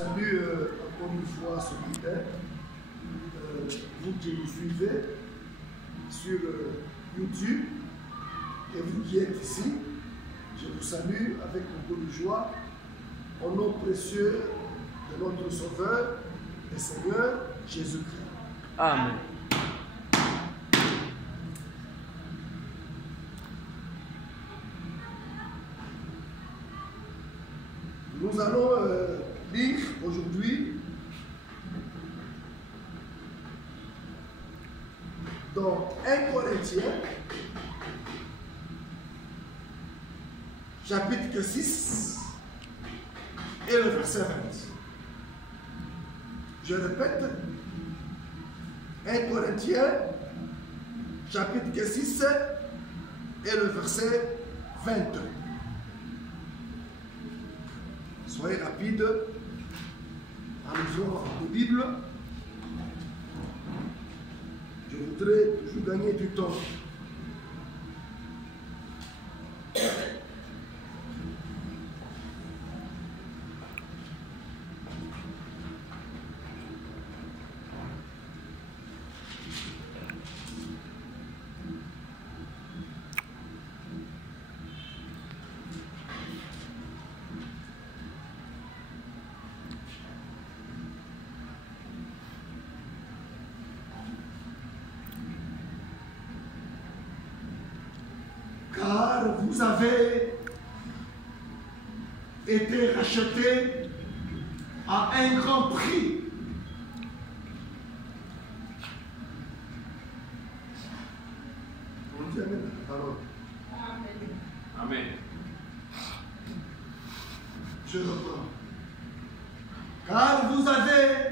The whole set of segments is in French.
salue encore une fois ce matin, vous qui nous suivez sur YouTube et vous qui êtes ici, je vous salue avec beaucoup de joie au nom précieux de notre Sauveur et Seigneur Jésus-Christ. Amen. Nous allons lire aujourd'hui dans 1 Corinthiens, chapitre 6 et le verset 20. Je répète, 1 Corinthiens, chapitre 6 et le verset 20. Soyez rapide en lisant la Bible. Je voudrais toujours gagner du temps. Car vous avez été rachetés à un grand prix. On dit Amen. Alors, Amen. je reprends. Car vous avez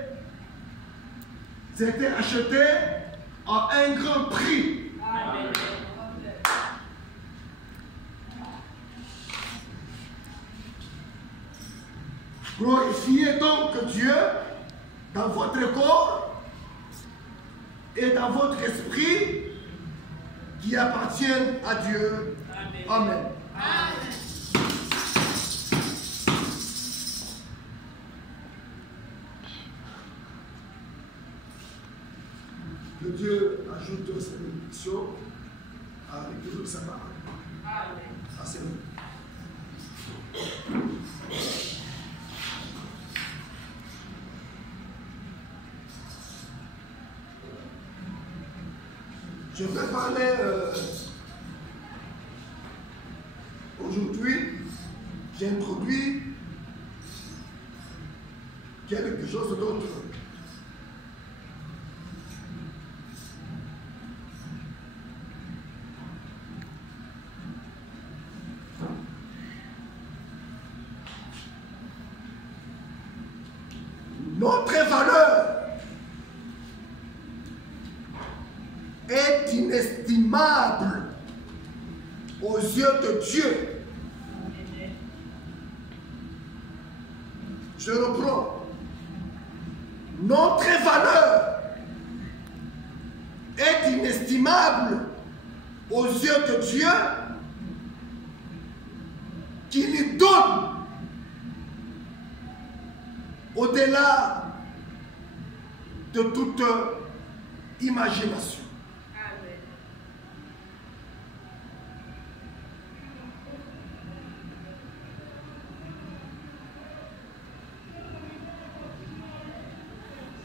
été rachetés à un grand prix. Amen. Glorifiez donc Dieu dans votre corps et dans votre esprit qui appartiennent à Dieu. Amen. Que Dieu ajoute sa bénédiction à l'écoute de sa parole. Ah, c'est bon. Je vais parler aujourd'hui, j'ai introduit quelque chose d'autre. Notre valeur est inestimable aux yeux de Dieu. Je reprends. Notre valeur est inestimable aux yeux de Dieu qui lui donne au-delà de toute imagination.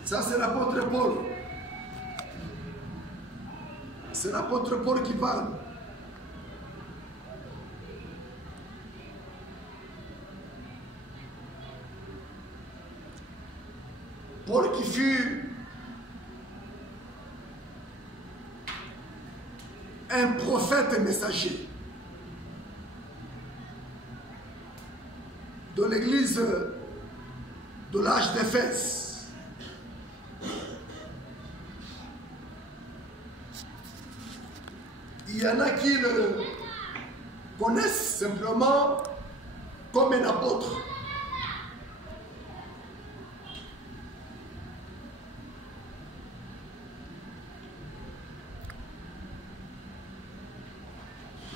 Ça, c'est l'apôtre Paul. C'est l'apôtre Paul qui parle. Paul qui fut un prophète messager de l'église de l'âge d'Éphèse. Il y en a qui le connaissent simplement comme un apôtre.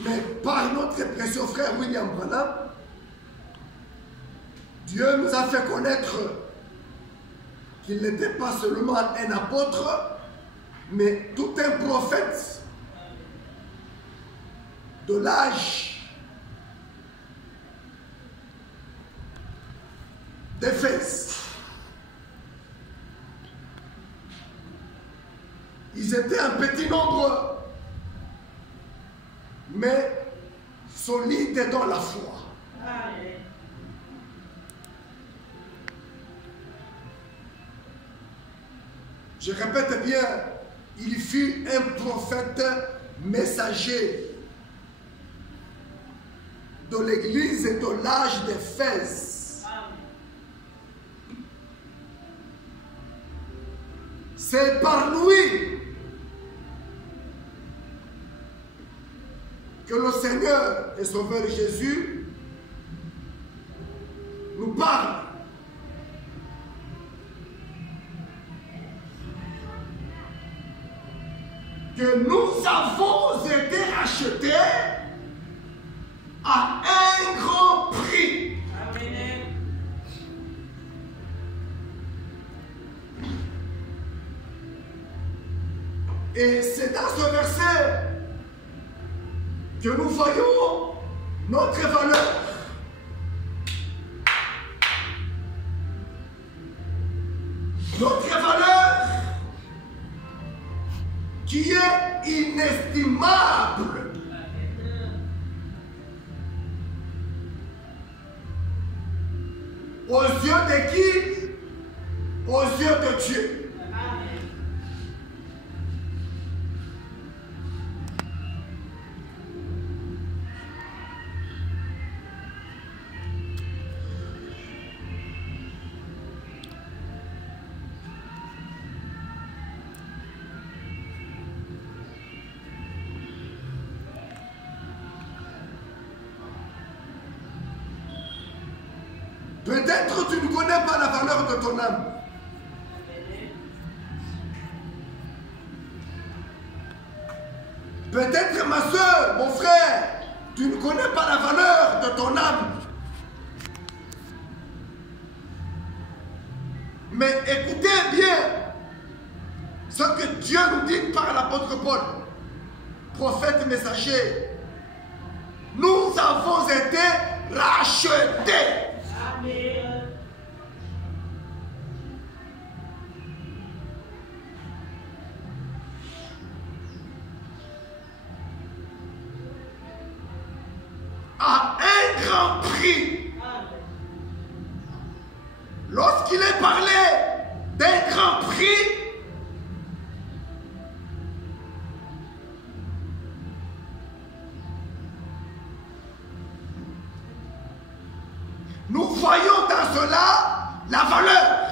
Mais par notre précieux frère William Branham, Dieu nous a fait connaître qu'il n'était pas seulement un apôtre, mais tout un prophète de l'âge d'Éphèse. Ils étaient un petit nombre, mais solides dans la foi. Je répète bien, il fut un prophète messager de l'église et de l'âge d'Éphèse. C'est par lui que le Seigneur et Sauveur Jésus nous parle. Que nous avons été rachetés à un grand prix. Amen. Et c'est dans ce verset que nous voyons notre valeur. Notre valeur qui est inestimable. Aux yeux de qui? Aux yeux de Dieu. Peut-être tu ne connais pas la valeur de ton âme. Peut-être ma soeur, mon frère, tu ne connais pas la valeur de ton âme. Mais écoutez bien ce que Dieu nous dit par l'apôtre Paul, prophète messager. Nous avons été rachetés. Amen. À un grand prix. Lorsqu'il est parlé d'un grand prix, nous voyons dans cela la valeur.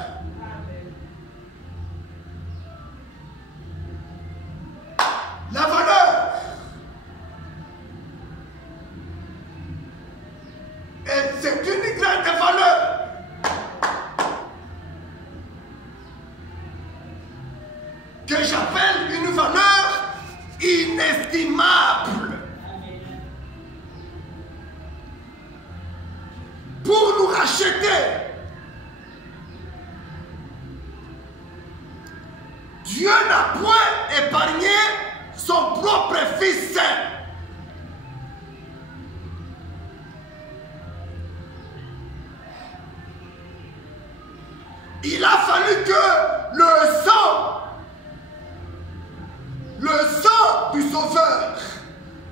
La valeur. Et c'est une grande valeur. Que j'appelle une valeur inestimable. Pour nous racheter. Dieu n'a point épargné son propre fils. Il a fallu que le sang du Sauveur,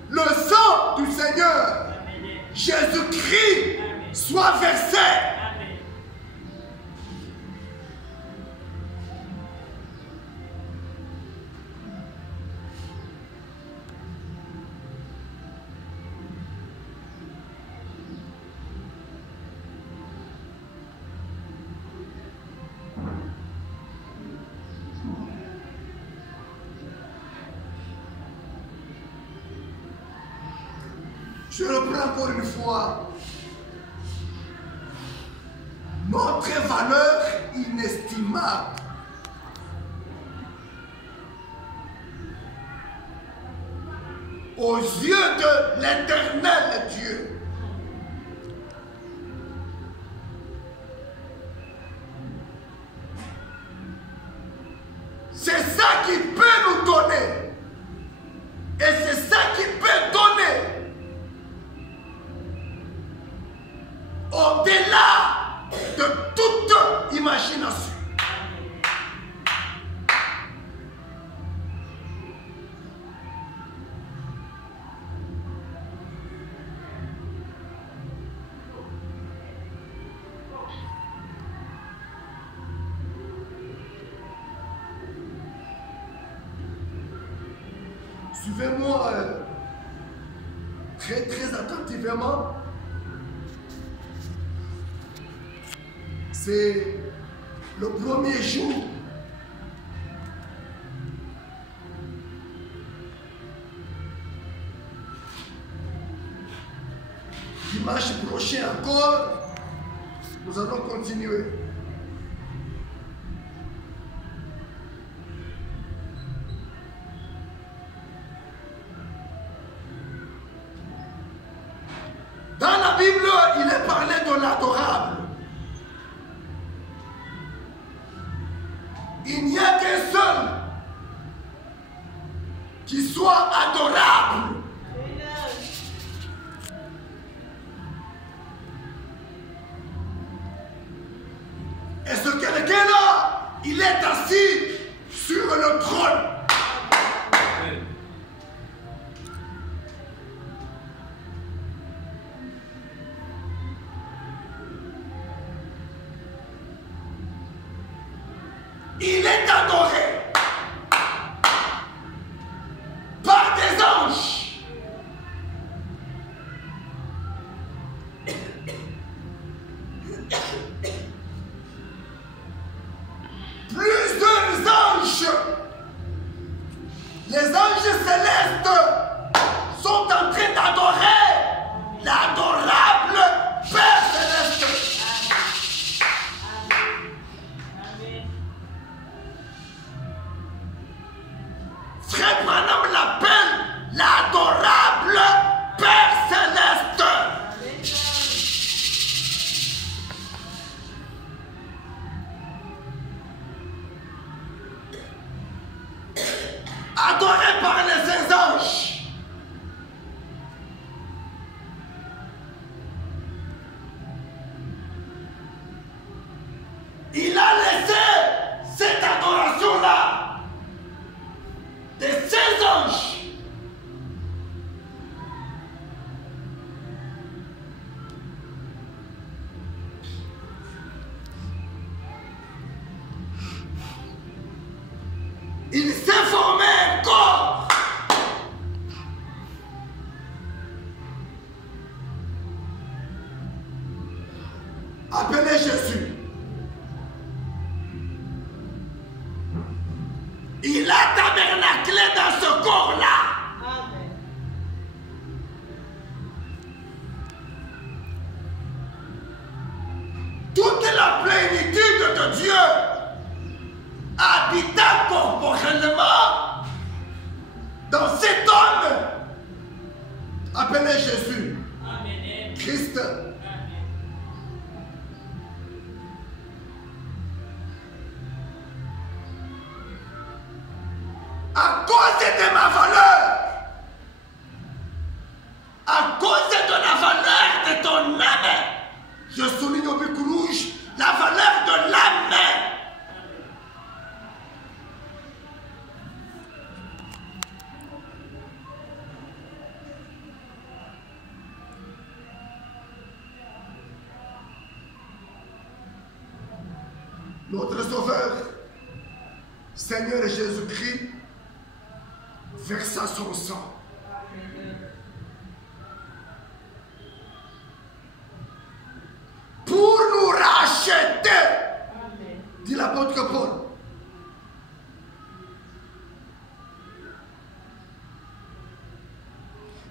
le sang du Seigneur, Jésus-Christ, soit versé. Je reprends encore une fois. Notre valeur inestimable. Aux yeux de l'Éternel Dieu. C'est ça qui peut nous donner. Et c'est ça qui peut donner au-delà de toute imagination. Suivez-moi très très attentivement. C'est le premier jour dimanche prochain encore, nous allons continuer. Dans la Bible, il est parlé de l'adorable. Il n'y a qu'un seul qui soit adorable. Et ce quelqu'un-là, il est assis sur le trône. Il est adoré par des anges. Plusieurs anges. Les anges célestes sont en train d'adorer l'adorable Père céleste. Frère Branham l'appelle l'adorable Père céleste. Adoré par les saints anges. Il a laissé cette adoration-là des saints anges. Il s'est formé un corps. Appelez Jésus. Il a tabernaclé dans ce corps-là. Amen. Toute la plénitude de Dieu habita corporellement dans cet homme appelé Jésus, Amen. Christ. À cause de ma valeur, à cause de la valeur de ton âme, je souligne au bic rouge la valeur de l'âme. Notre Sauveur, Seigneur Jésus-Christ, versa son sang. Pour nous racheter, dit l'apôtre Paul.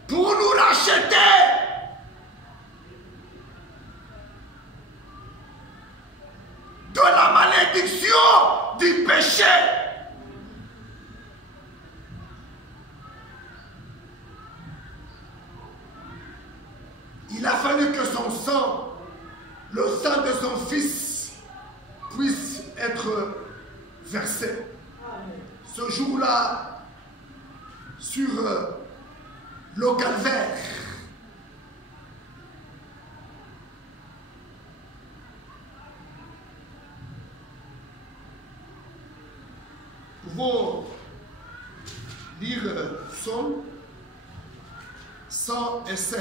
Pour nous racheter de la malédiction du péché. Il a fallu que son sang, le sang de son fils, puisse être versé. Amen. ce jour-là sur le calvaire. Nous pouvons lire Psaume 105.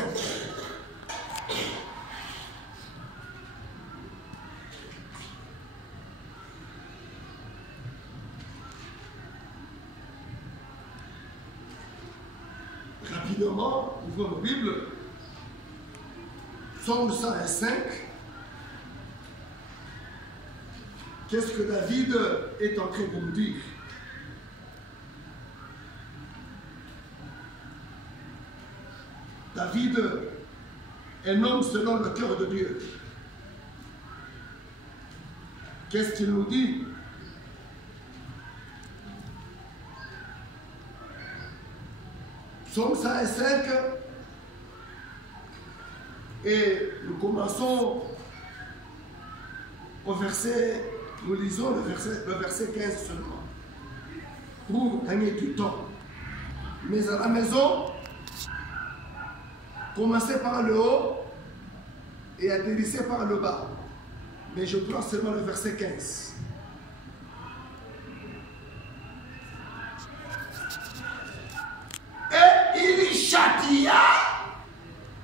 Rapidement, ouvrons nos Bibles. Psaume 105. Qu'est-ce que David est en train de nous dire? David, un homme selon le cœur de Dieu. Qu'est-ce qu'il nous dit? Psaume 105, et nous commençons au verset, nous lisons le verset 15 seulement, pour gagner du temps. Mais à la maison, commencez par le haut et atterrissez par le bas. Mais je prends seulement le verset 15. Et il châtia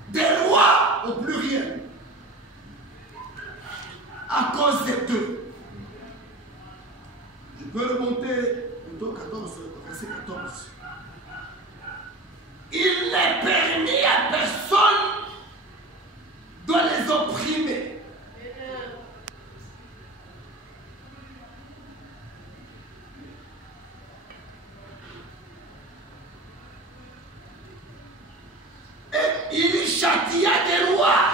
des rois au pluriel à cause des deux. Je peux remonter plutôt 14, verset 14. Il n'est permis à personne de les opprimer. Et il châtia des rois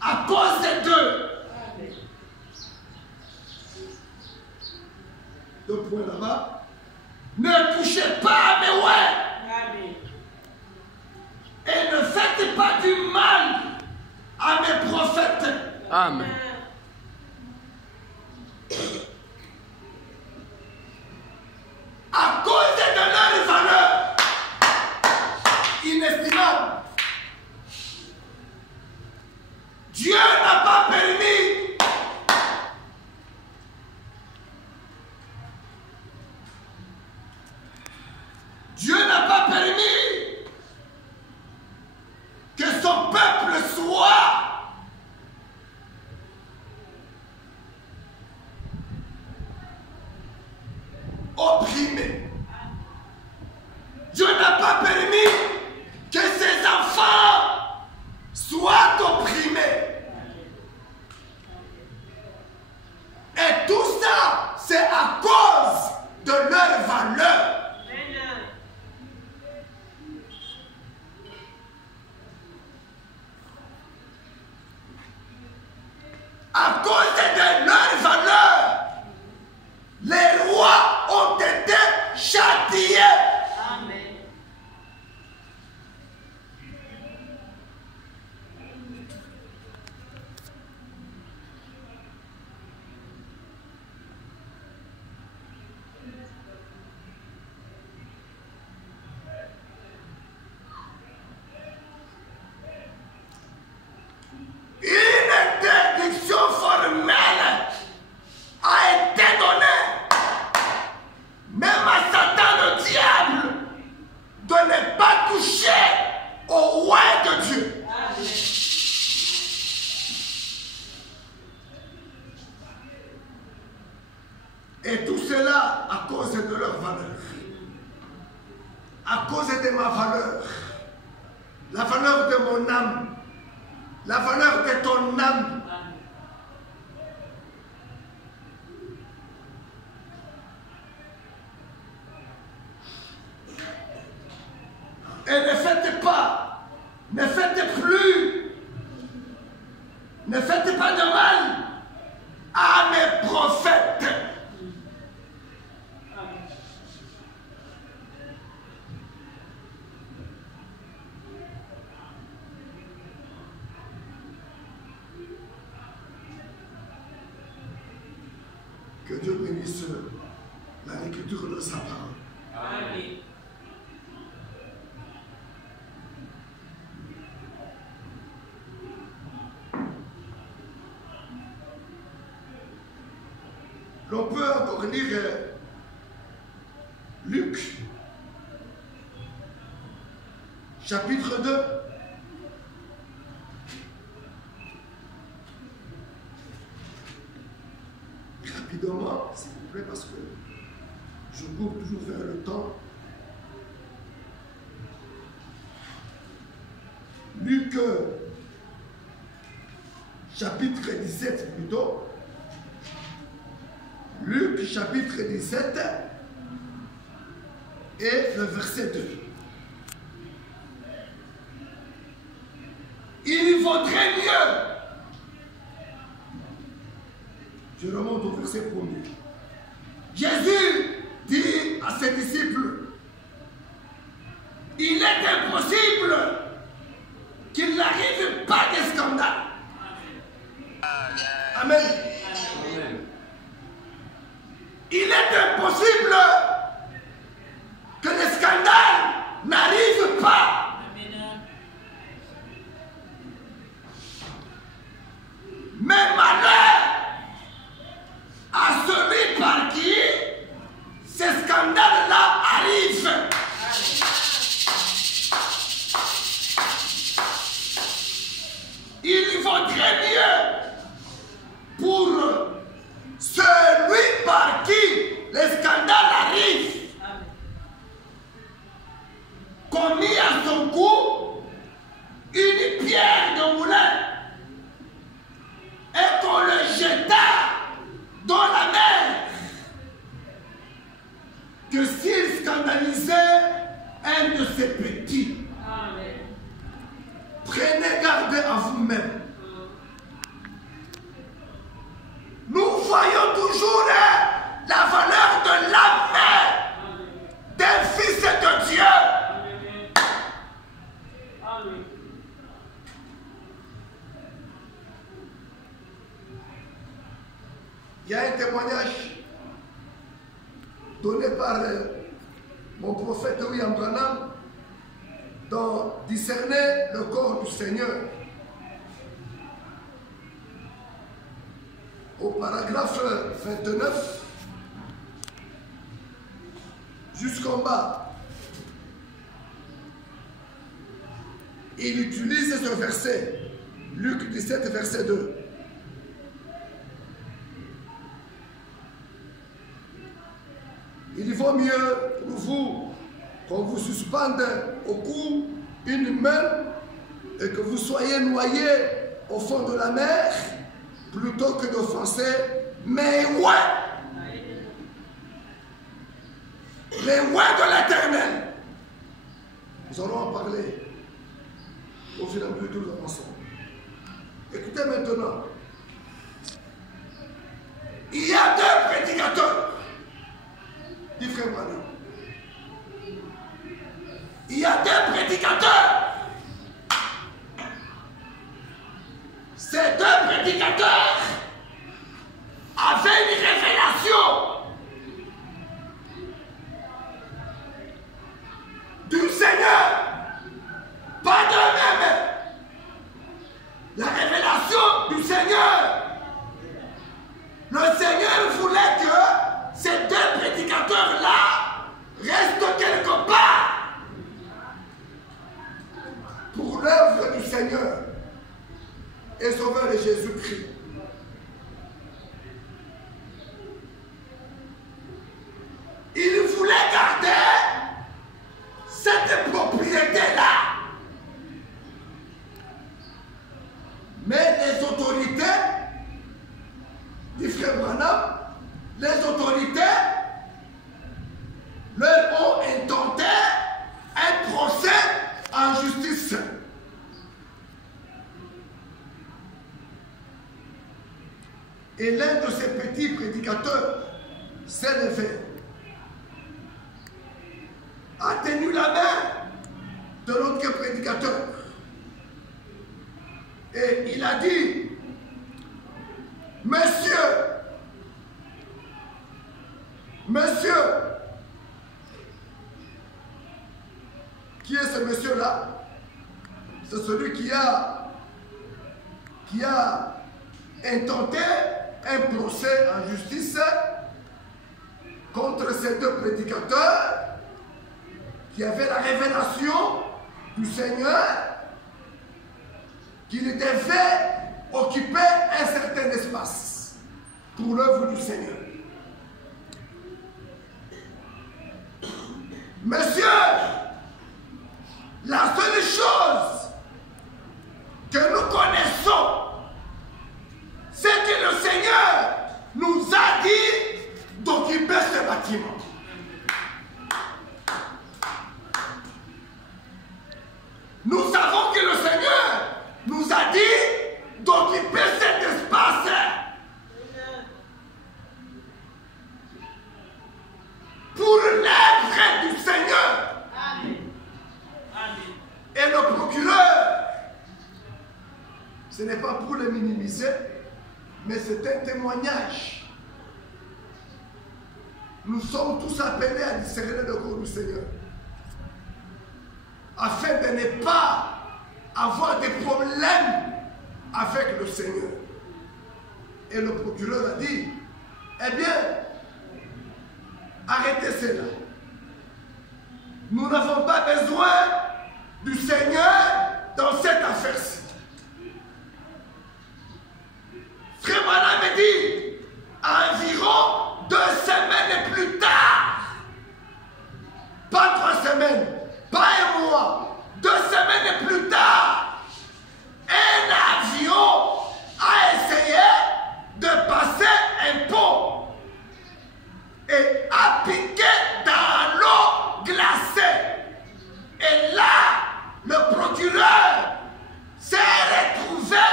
à cause d'eux. Deux points là-bas. Ne touchez pas à mes ouais. Et ne faites pas du mal à mes prophètes. Amen. À cause de leur valeur inestimable, Dieu n'a pas permis que son peuple soit opprimé. Dieu n'a pas permis que ses enfants soient opprimés. Et tout ça, c'est à cause de leur valeur. À cause de leur valeur, les rois ont été châtiés. Amen. Une interdiction formelle a été donnée, même à Satan le diable, de ne pas toucher au roi de Dieu. Amen. Et tout cela à cause de leur valeur, à cause de ma valeur, la valeur de mon âme, la valeur de ton âme. Et ne faites pas de mal à mes prophètes. Que Dieu bénisse l'écriture de sa parole. Amen. L'on peut encore lire Luc, chapitre 2. Rapidement, s'il vous plaît, parce que je cours toujours vers le temps. Luc, chapitre 17 plutôt. Luc, chapitre 17 et le verset 2. Il vaudrait mieux. Je remonte au verset 1er. Jésus dit à ses disciples, il est impossible qu'il n'arrive pas de scandale. Amen. Amen. Il est impossible que le scandale n'arrive pas. Mais malheur à celui par qui ce scandale-là arrive. Il vaudrait mieux pour celui par qui le scandale arrive qu'on mit à son cou une pierre de moulin et qu'on le jeta dans la mer, que s'il scandalisait un de ses petits. Amen. Prenez garde à vous-même. Nous voyons toujours la valeur de l'âme d'un fils de Dieu. Amen. Il y a un témoignage donné par mon prophète William Branham dans Discerner le corps du Seigneur. Au paragraphe 29, jusqu'en bas, il utilise ce verset, Luc 17, verset 2. Il vaut mieux pour vous qu'on vous suspende au cou une main et que vous soyez noyé au fond de la mer plutôt que d'offenser mes rois. Les rois de l'Éternel. Nous allons en parler au fil et à mesure que nous avançons. Écoutez maintenant. Il y a deux prédicateurs. Dit frère Branham. Il y a deux prédicateurs. Ces deux prédicateurs avaient une révélation du Seigneur, pas d'eux-mêmes. La révélation du Seigneur. Le Seigneur voulait que ces deux prédicateurs-là restent quelque part pour l'œuvre du Seigneur et Sauveur de Jésus-Christ. Il voulait garder cette propriété-là. Mais les autorités, dit frère Branham, les autorités leur ont intenté un procès en justice. Et l'un de ces petits prédicateurs s'est levé, a tenu la main de l'autre prédicateur et il a dit: Monsieur, monsieur-là, c'est celui qui a intenté un procès en justice contre ces deux prédicateurs qui avaient la révélation du Seigneur qu'il devait occuper un certain espace pour l'œuvre du Seigneur. Monsieur, la seule chose que nous connaissons, c'est que le Seigneur nous a dit d'occuper ce bâtiment. Nous savons que le Seigneur nous a dit d'occuper cet espace. Pour l'œuvre du Seigneur. Amen. Amen. Et le procureur, ce n'est pas pour le minimiser, mais c'est un témoignage. Nous sommes tous appelés à discerner le corps du Seigneur, afin de ne pas avoir des problèmes avec le Seigneur. Et le procureur a dit, eh bien, arrêtez cela. Nous n'avons pas besoin du Seigneur dans cette affaire-ci. Frère Branham me dit, environ 2 semaines plus tard, pas 3 semaines, pas un mois, 2 semaines plus tard, un avion a essayé de passer un pont et a piqué dans l'eau glacée. Et là, le procureur s'est retrouvé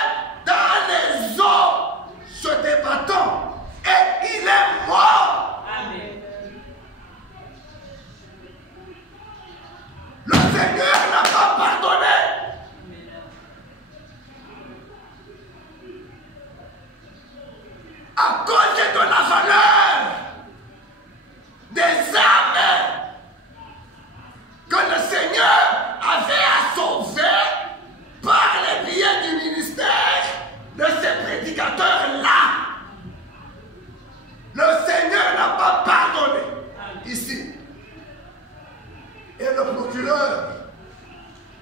dans les eaux se débattant et il est mort. Amen. Le Seigneur n'a pas pardonné. À cause de la valeur des âmes que le Seigneur avait à sauver par le biais du ministère de ces prédicateurs-là. Le Seigneur n'a pas pardonné ici. Et le procureur,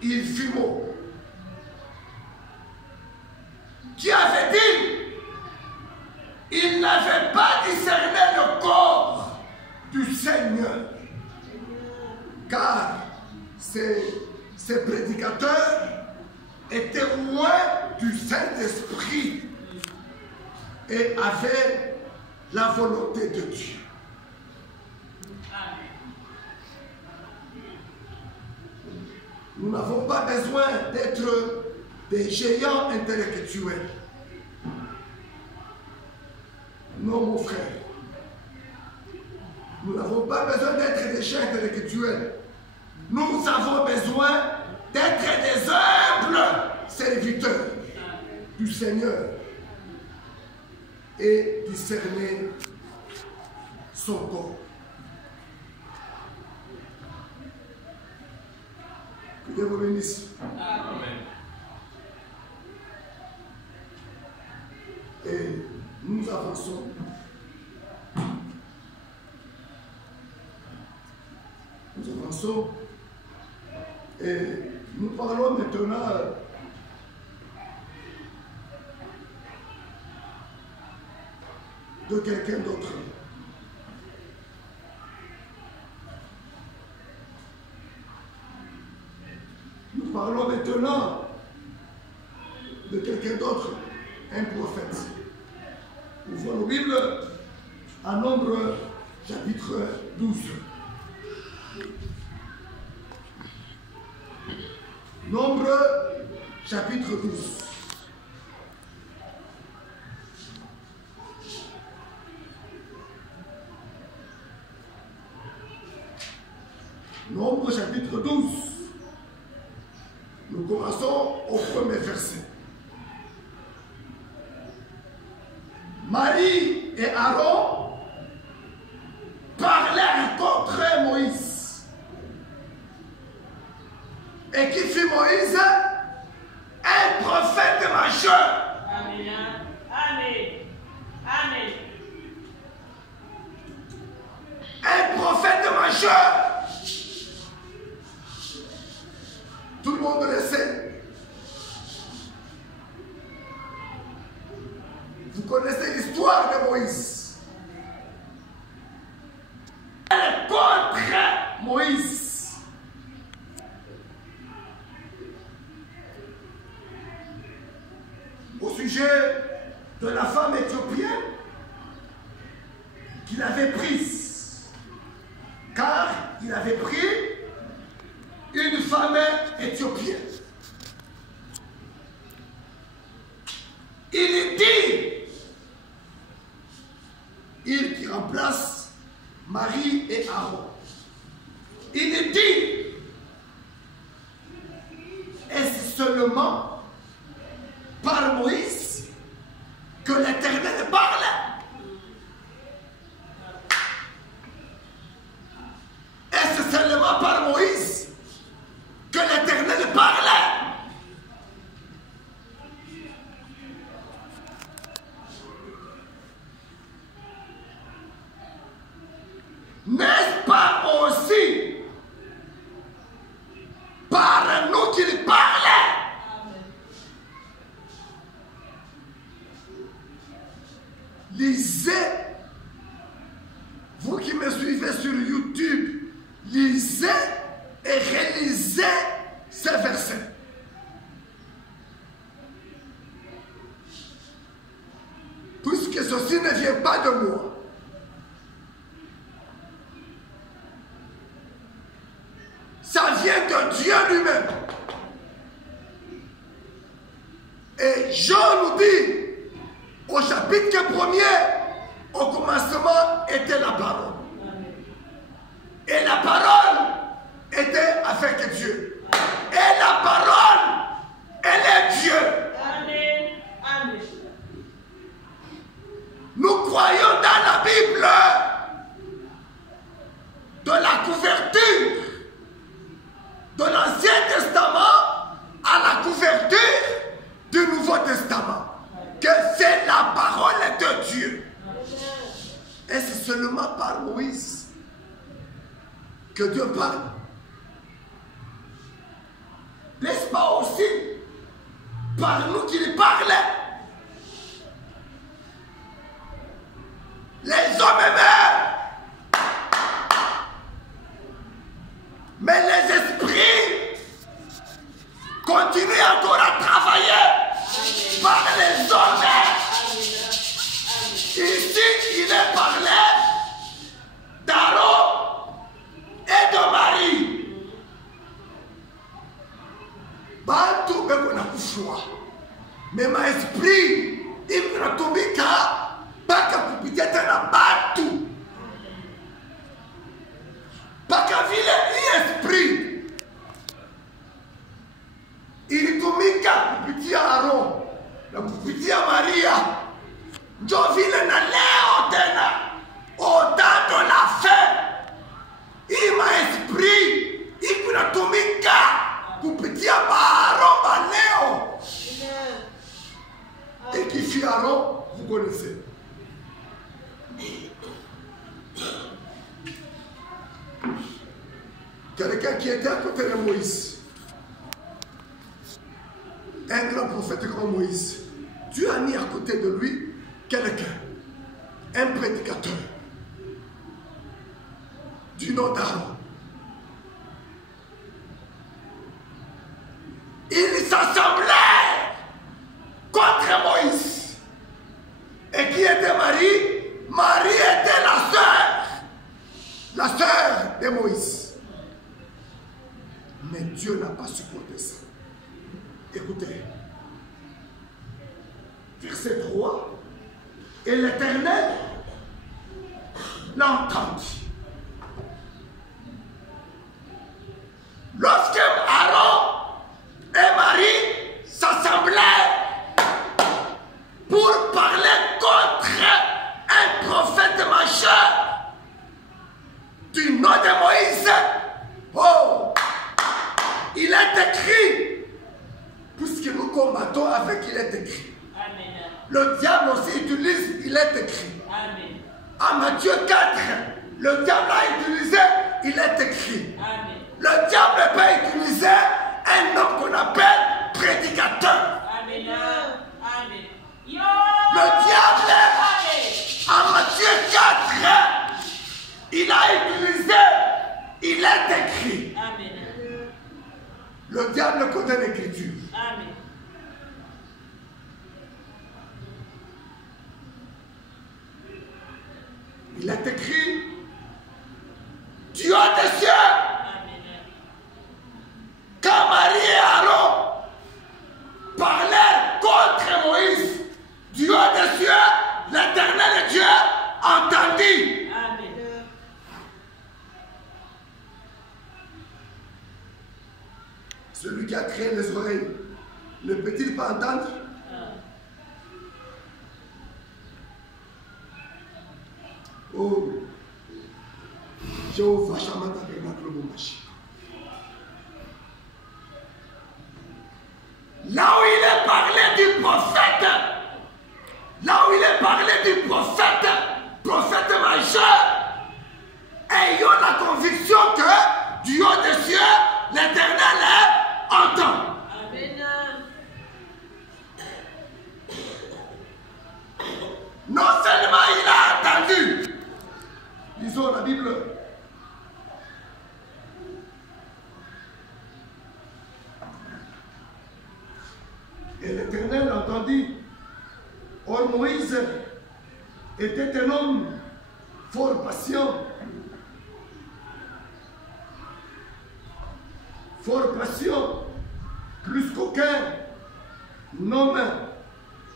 il fut mort. Qui avait dit, il n'avait pas discerné le corps du Seigneur. Car ces prédicateurs étaient loin du Saint-Esprit et avaient la volonté de Dieu. Nous n'avons pas besoin d'être des géants intellectuels. Non, mon frère. Nous n'avons pas besoin d'être des géants intellectuels. Nous avons besoin d'être des humbles serviteurs du Seigneur et discerner son corps. Que Dieu vous bénisse. Amen. Et nous avançons. Nous avançons. Et nous parlons maintenant de quelqu'un d'autre. Nous parlons maintenant de quelqu'un d'autre, un prophète. Ouvrons nos Bibles à Nombre chapitre 12. Nombre chapitre 12. Nombre chapitre 12. Nous commençons au premier verset. Marie et Aaron parlèrent contre Moïse. qu'il avait prise. Car il avait pris une femme éthiopienne. Il dit, il qui remplace Marie et Aaron, il dit, est-ce seulement par Moïse que l'Éternel parle? Est-ce seulement par Moïse que l'Éternel parle? N'est-ce pas aussi par nous qu'il parle? Lisez, vous qui me suivez sur YouTube, lisez et relisez ces versets. Puisque ceci ne vient pas de moi. Ça vient de Dieu lui-même. Et Jean nous dit, au chapitre 1er, au commencement était la parole. Et la parole était avec Dieu. Et la parole, elle est Dieu. Amen. Amen. Nous croyons dans la Bible, de la couverture de l'Ancien Testament à la couverture du Nouveau Testament, que c'est la parole de Dieu. Et c'est seulement par Moïse que Dieu parle. N'est-ce pas aussi par nous qu'il parle? Les hommes meurent, mais les esprits continuent encore à travailler par les hommes. Ici, il est parlé d'Aaron et de Marie. Bantu beko na kushwa. Mais ma esprit, il m'a tomika, baka kupitia tena bantu. Baka vile i esprit. Ilitumika kupitia Aaron na kupitia Maria. Ndio vile na leo tena au-delà de la fin, ima esprit ikunatumika kupitia Aaron ba leo. Et qui fit Aaron, vous connaissez. Quelqu'un qui était à côté de Moïse, un grand prophète comme Moïse, Dieu a mis à côté de lui quelqu'un, un prédicateur du nom d'Aaron. Il s'assemblait contre Moïse. Et qui était Marie? Marie était la sœur de Moïse. Mais Dieu n'a pas supporté ça. Écoutez, verset 3. Et l'Éternel l'entendit. Lorsque Aaron et Marie s'assemblaient pour parler contre un prophète majeur du nom de Moïse, oh, il est écrit, puisque nous combattons avec il est écrit. Amen. Le diable aussi utilise, il est écrit. Amen. À Matthieu 4, le diable a utilisé, il est écrit. Amen. Le diable peut utiliser un homme qu'on appelle prédicateur. Amen. Amen. Yo! Le diable, Amen. à Matthieu 4, il a utilisé, il est écrit. Amen. Le diable connaît l'écriture. Amen. Il est écrit, Dieu des cieux, quand Marie et Aaron parlaient contre Moïse, Dieu des cieux, l'Éternel Dieu, entendit. Amen. Celui qui a créé les oreilles, ne peut-il pas entendre? Oh, Jéhovah Shammah Tabernacle Bomashi. Là où il est parlé du prophète, là où il est parlé du prophète, prophète majeur, ayons la conviction que du haut des cieux, l'Éternel entend. Amen. Non seulement il a entendu, lisons la Bible. Et l'Éternel entendit. Or Moïse était un homme fort patient. Fort patient, plus qu'aucun homme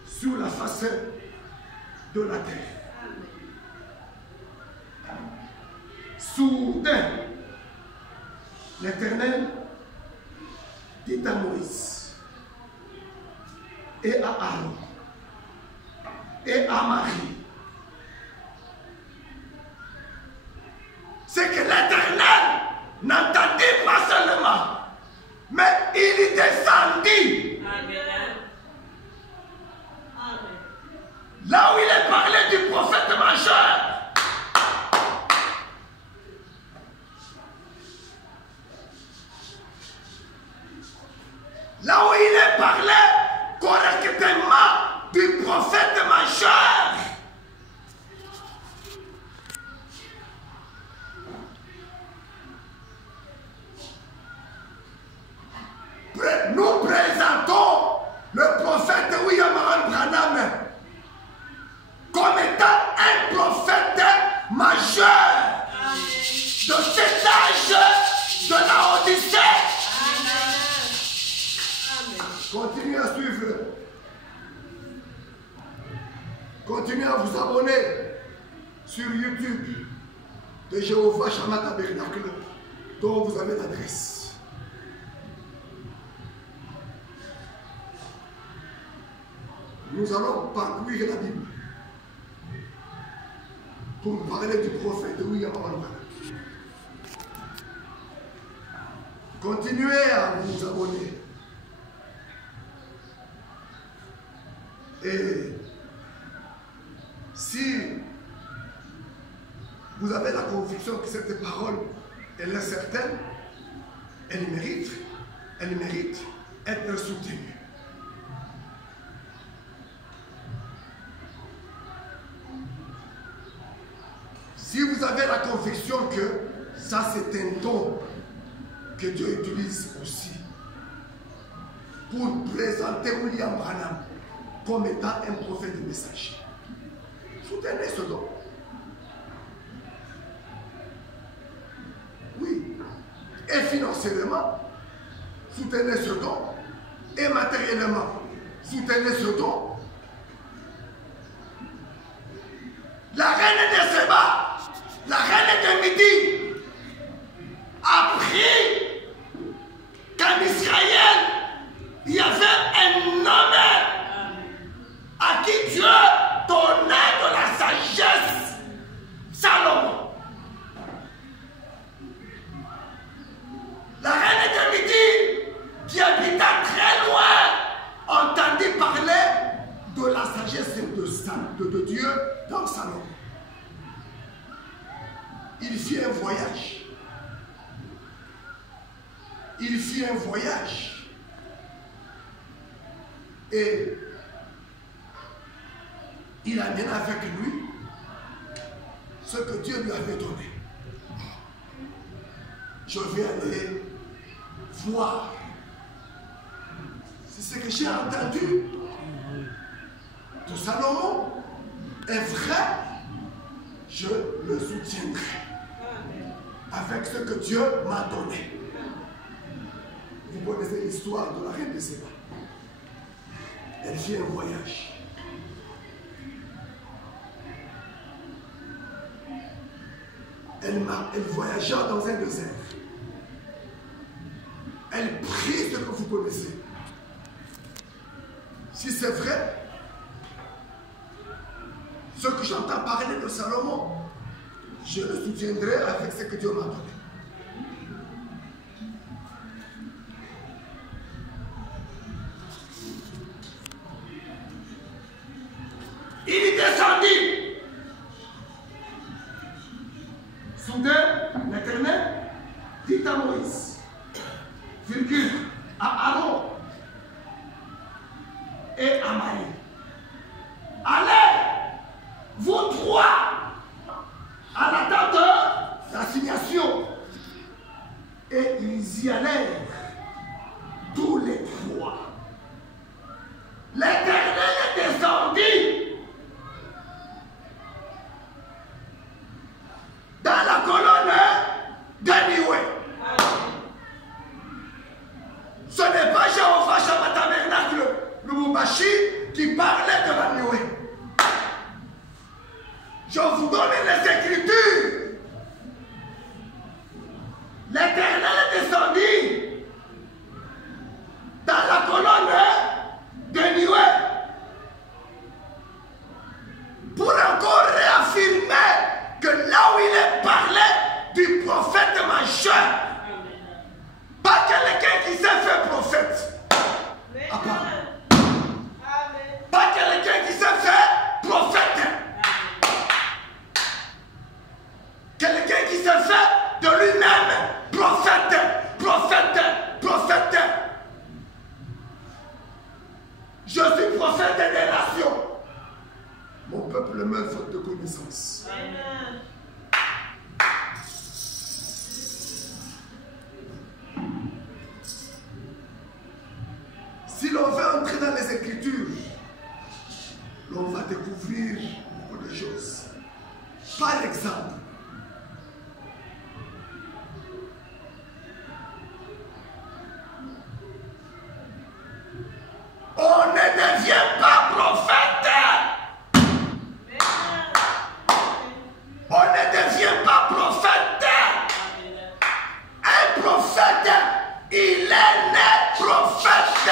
sur la face de la terre. Soudain, l'Éternel dit à Moïse et à Aaron et à Marie, c'est que l'Éternel n'entendit pas seulement, mais il descendit. Amen. Amen. Là où il est parlé du prophète majeur. Là où il est parlé correctement du prophète majeur. Nous présentons le prophète William Branham comme étant un prophète majeur de cet âge de la Odyssée. Continuez à suivre. Continuez à vous abonner sur YouTube de Jéhovah Shammah Tabernacle, dont vous avez l'adresse. Nous allons parcourir la Bible pour parler du prophète William Branham. Continuez à vous abonner. Et si vous avez la conviction que cette parole, elle est certaine, elle mérite être soutenue. Si vous avez la conviction que ça c'est un don que Dieu utilise aussi pour présenter William Branham comme étant un prophète de messager, soutenez ce don. Oui. Et financièrement, soutenez ce don. Et matériellement, soutenez ce don. La reine de Séba, la reine de Midi, a pris qu'en Israël, il y avait un homme à qui Dieu donnait de la sagesse, Salomon. La reine de Midi, qui habita très loin, entendit parler de la sagesse de Dieu dans Salomon. Il fit un voyage. Il fit un voyage. Et il amena avec lui ce que Dieu lui avait donné. Je vais aller voir si ce que j'ai entendu de Salomon est vrai. je le soutiendrai avec ce que Dieu m'a donné. Vous connaissez l'histoire de la reine de Séba. Elle fit un voyage. Elle voyagea dans un désert. Elle prit ce que vous connaissez. Si c'est vrai, ce que j'entends parler de Salomon, je le soutiendrai avec ce que Dieu m'a donné. Il y descendit. Soudain, l'Éternel dit à Moïse, virgule, à Aaron et à Marie, allez, vous trois, à la date de l'assignation. Et ils y allèrent, tous les trois. L'Éternel descendit dans la colonne d'Anioué. Ce n'est pas Jéhovah Shabbat Tabernacle, le Moubachi, qui parlait de l'Anioué. Je vous donne les Écritures. L'Éternel est descendu dans la colonne d'Anioué pour encore réaffirmer que là où il est parlé du prophète majeur, pas quelqu'un qui s'est fait prophète, à part. Pas quelqu'un qui s'est fait prophète, quelqu'un qui s'est fait de lui-même prophète, prophète, prophète. Je suis prophète des nations. Mon peuple meurt faute de connaissance. Amen. Si l'on veut entrer dans les Écritures, l'on va découvrir beaucoup de choses. Par exemple, on ne devient pas prophète. On ne devient pas prophète. Un prophète, il est né prophète.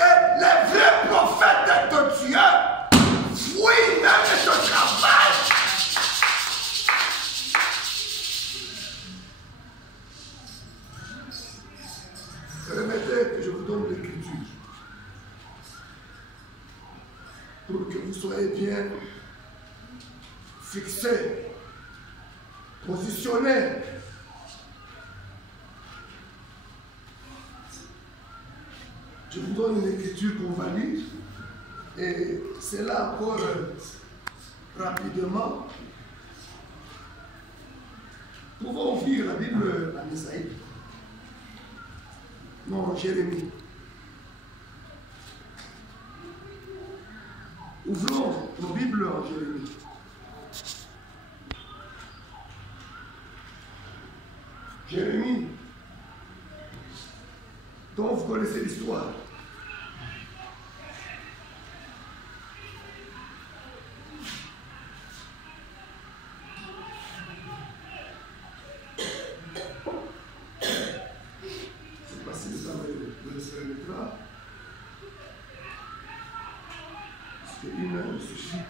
Et les vrais prophètes de Dieu fouillent même ce travail. Permettez que je vous donne l'écriture pour que vous soyez bien fixés, positionnés. Je vous donne une écriture qu'on va lire et c'est là encore rapidement. Pouvons ouvrir la Bible à Isaïe. Non, Jérémie. Ouvrons nos Bibles en Jérémie. Jérémie, dont vous connaissez l'histoire.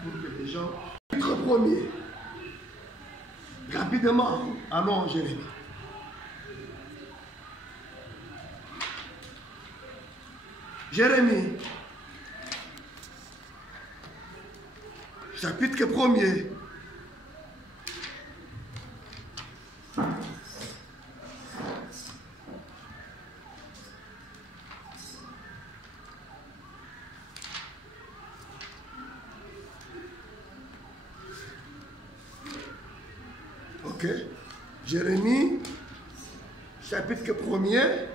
Pour que les gens... Chapitre 1er. Rapidement, allons en Jérémie. Jérémie. Chapitre 1er. Ok. Jérémie, chapitre 1er.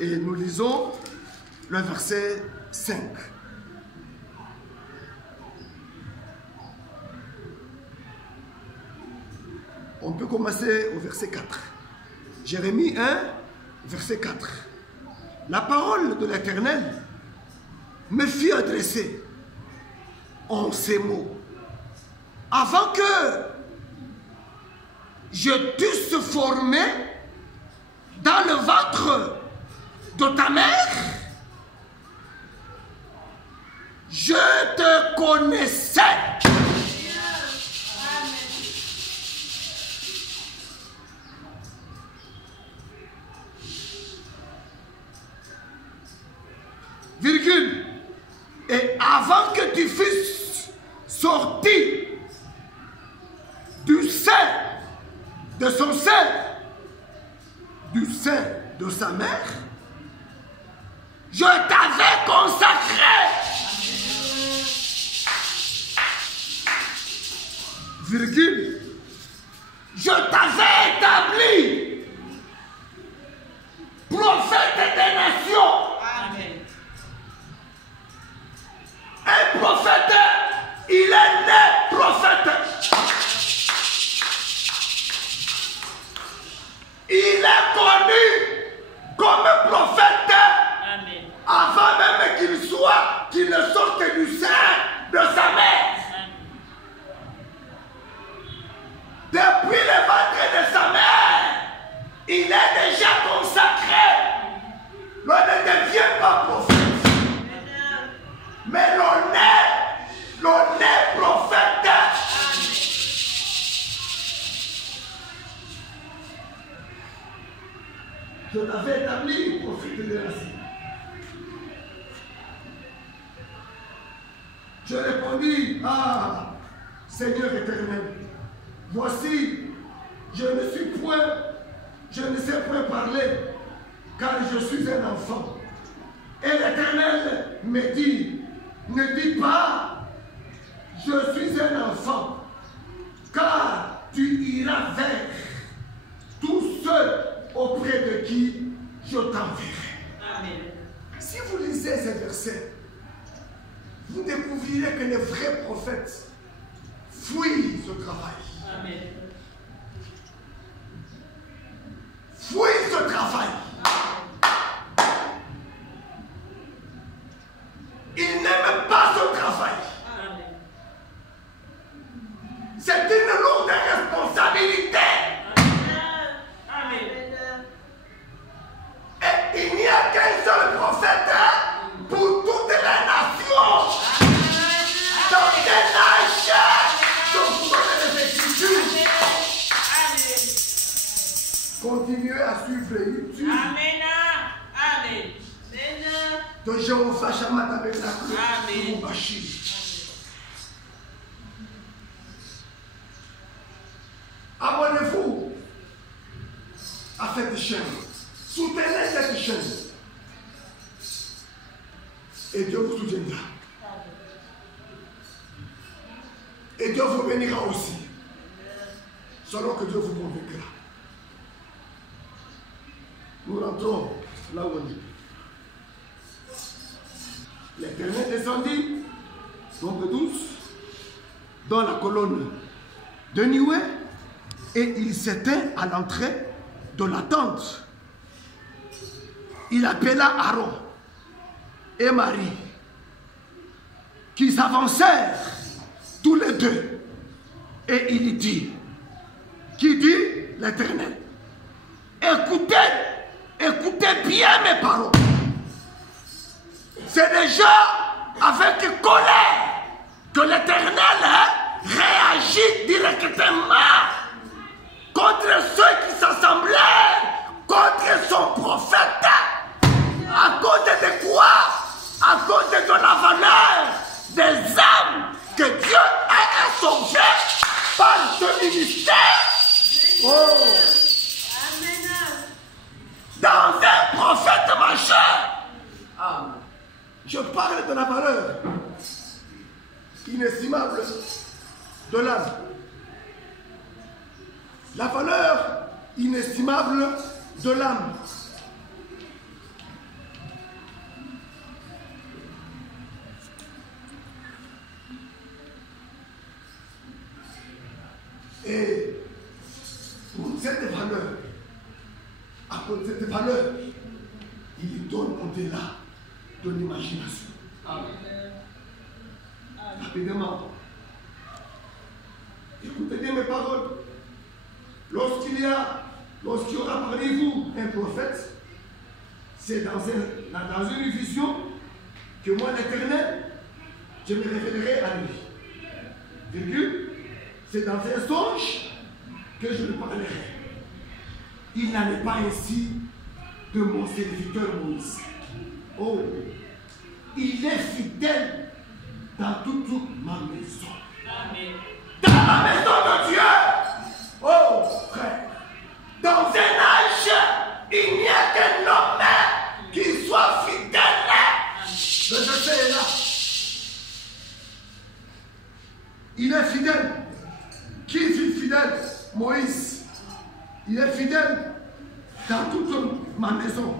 Et nous lisons le verset 5. On peut commencer au verset 4. Jérémie 1, verset 4. La parole de l'Éternel me fut adressée en ces mots. Avant que je t'eusse formé dans le ventre de ta mère, je te connaissais. Virgule. Et avant que tu fusses sorti du sein de son sein, du sein de sa mère, je t'avais consacré. Virgule. Je t'avais établi prophète des nations. Amen. Un prophète, il est né prophète. Il est connu comme prophète. Amen. Avant même qu'il ne sorte du sein de sa mère. Depuis le ventre de sa mère, il est déjà consacré. L'on ne devient pas prophète. Mais l'on est prophète. Je t'avais établi prophète de la nations. Je répondis, ah, Seigneur éternel, voici, je ne sais point parler, car je suis un enfant. Et l'Éternel me dit, ne dis pas, je suis un enfant, car tu iras vers tous ceux auprès de qui je t'enverrai. Amen. Si vous lisez ces versets, vous découvrirez que les vrais prophètes fuient ce travail. Amen. Fuient ce travail. Ils n'aiment pas ce travail. Amen. C'est une lourde responsabilité. Amen. Et il n'y a qu'un seul prophète pour toutes les nations. Dans quel âge de vous donner les Écritures. Continuez à suivre YouTube Amen. Amen. de Jéhovah Shammah Tabernacle Amen. de Bachir. Abonnez-vous à cette chaîne. Soutenez cette chaîne. Et Dieu vous soutiendra. Et Dieu vous bénira aussi. Selon que Dieu vous convaincra. Nous rentrons là où on est. L'Éternel descendit, nombre 12, dans la colonne de nuée, et il s'éteint à l'entrée de la tente. Il appela Aaron et Marie, qui s'avancèrent tous les deux, et il dit, qui dit l'Éternel, écoutez bien mes paroles. C'est déjà avec colère que l'Éternel réagit directement contre ceux qui s'assemblaient contre son prophète. À cause de quoi? À cause de la valeur des âmes que Dieu a sauvées par ce ministère. Oh! Dans un prophète majeur. Amen. Je parle de la valeur inestimable de l'âme. La valeur inestimable de l'âme. valeur, il lui donne au-delà de l'imagination. Rapidement. Écoutez bien mes paroles. Lorsqu'il y aura parmi vous un prophète, c'est dans une vision que moi, l'Éternel, je me révélerai à lui. Virgule, c'est dans un songe que je lui parlerai. Il n'en est pas ainsi de mon serviteur Moïse. Oh, il est fidèle dans toute ma maison. Amen. Dans la maison de Dieu. Oh, frère, dans un âge, il n'y a qu'un homme qui soit fidèle. Le verset est là. Il est fidèle. Qui est fidèle? Moïse. Il est fidèle dans toute ma maison.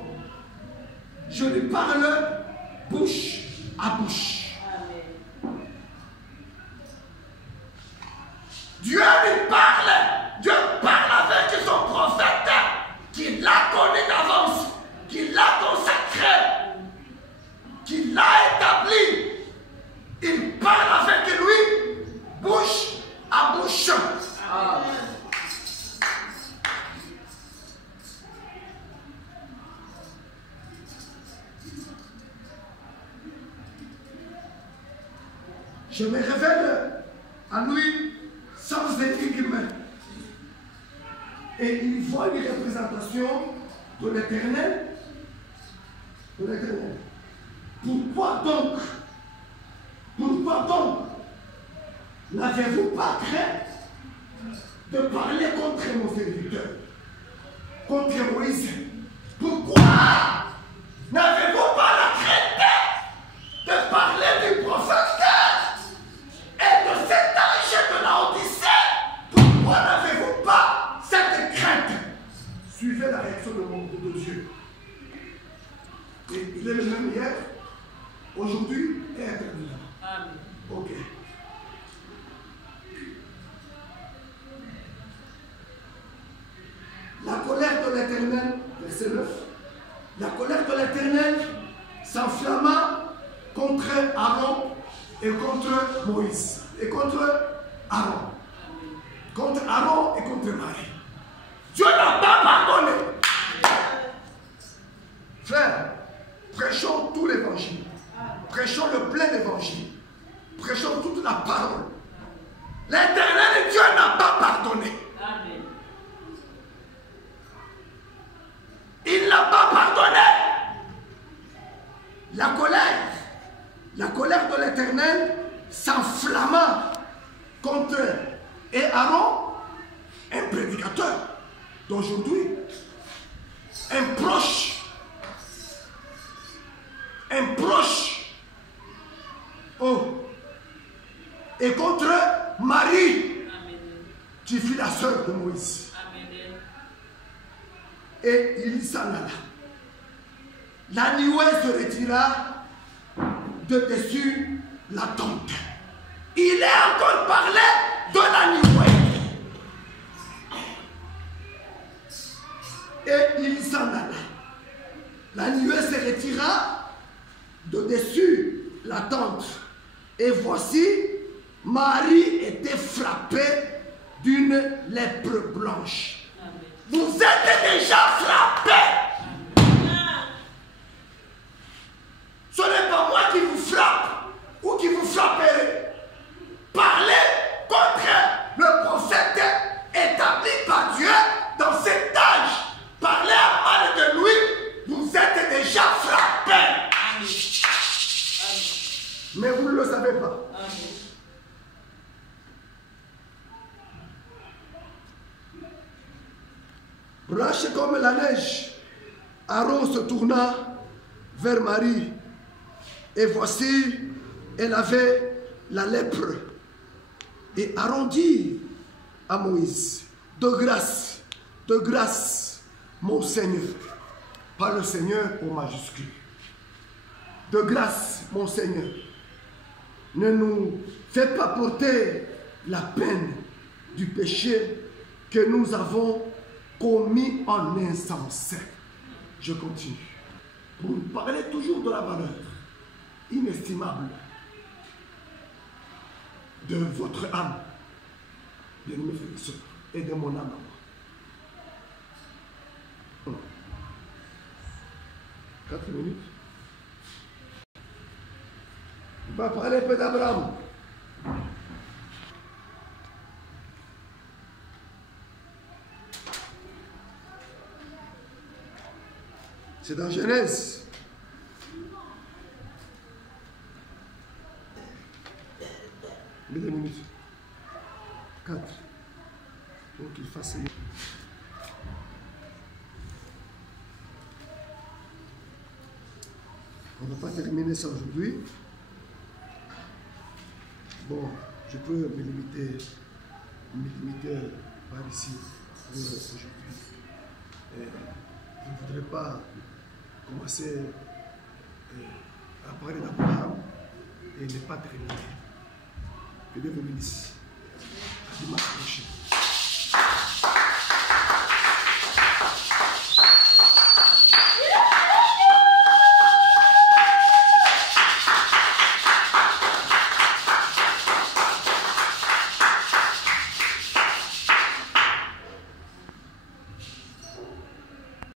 Je lui parle bouche à bouche. Amen. Dieu lui parle. Dieu parle avec son prophète qui l'a connu d'avance, qui l'a consacré, qui l'a établi. Il parle avec lui bouche à bouche. Amen. Je me révèle à lui sans énigme. Et il voit une représentation de l'Éternel. Pourquoi donc n'avez-vous pas craint de parler contre mon serviteur, contre Moïse? Pourquoi n'avez-vous pas la crainte de parler du prophète et de cet âge de la Odyssée? Pourquoi n'avez-vous pas cette crainte? Suivez la réaction de Dieu. Et il est le même hier, aujourd'hui et éternellement. Amen. Ok. La colère de l'Éternel, verset 9, la colère de l'Éternel s'enflamma contre Aaron et contre Moïse. Et contre Aaron. Contre Aaron et contre Marie. Dieu n'a pas pardonné. Frère, prêchons tout l'évangile. Prêchons le plein évangile. Prêchons toute la parole. L'Éternel Dieu n'a pas pardonné. Amen. Il n'a pas pardonné. La colère de l'Éternel s'enflamma contre et Aaron, un prédicateur d'aujourd'hui, un proche, oh, et contre Marie, Amen. qui fut la sœur de Moïse. Amen. Et il s'en alla. La nuée se retira de dessus la tente. Il est encore parlé de la nuée. Et il s'en alla. La nuée se retira de dessus la tente. Et voici, Marie était frappée d'une lèpre blanche. Amen. Vous êtes déjà frappés. Ce n'est pas moi qui vous frappe ou qui vous frapperai. Parlez contre le prophète établi par Dieu dans cet âge. Parlez à mal de lui, vous êtes déjà frappés. Amen. Mais vous ne le savez pas. Amen. Blanche comme la neige, Aaron se tourna vers Marie. Et voici, elle avait la lèpre. Et Aaron dit à Moïse, de grâce, mon Seigneur, pas le Seigneur au majuscule. De grâce, mon Seigneur, ne nous fais pas porter la peine du péché que nous avons commis en insensé. Je continue. Pour parler toujours de la valeur inestimable de votre âme, bien-aimés frères et sœurs, et de mon âme à moi. 4 minutes. On va parler un peu d'Abraham. C'est dans Genèse. Mais 2 minutes. 4. Donc il fasse. On ne va pas terminer ça aujourd'hui. Bon, je peux me limiter par ici pour aujourd'hui. Je ne voudrais pas commencer à parler d'Abraham et ne pas terminer. Que Dieu vous bénisse. À dimanche prochain.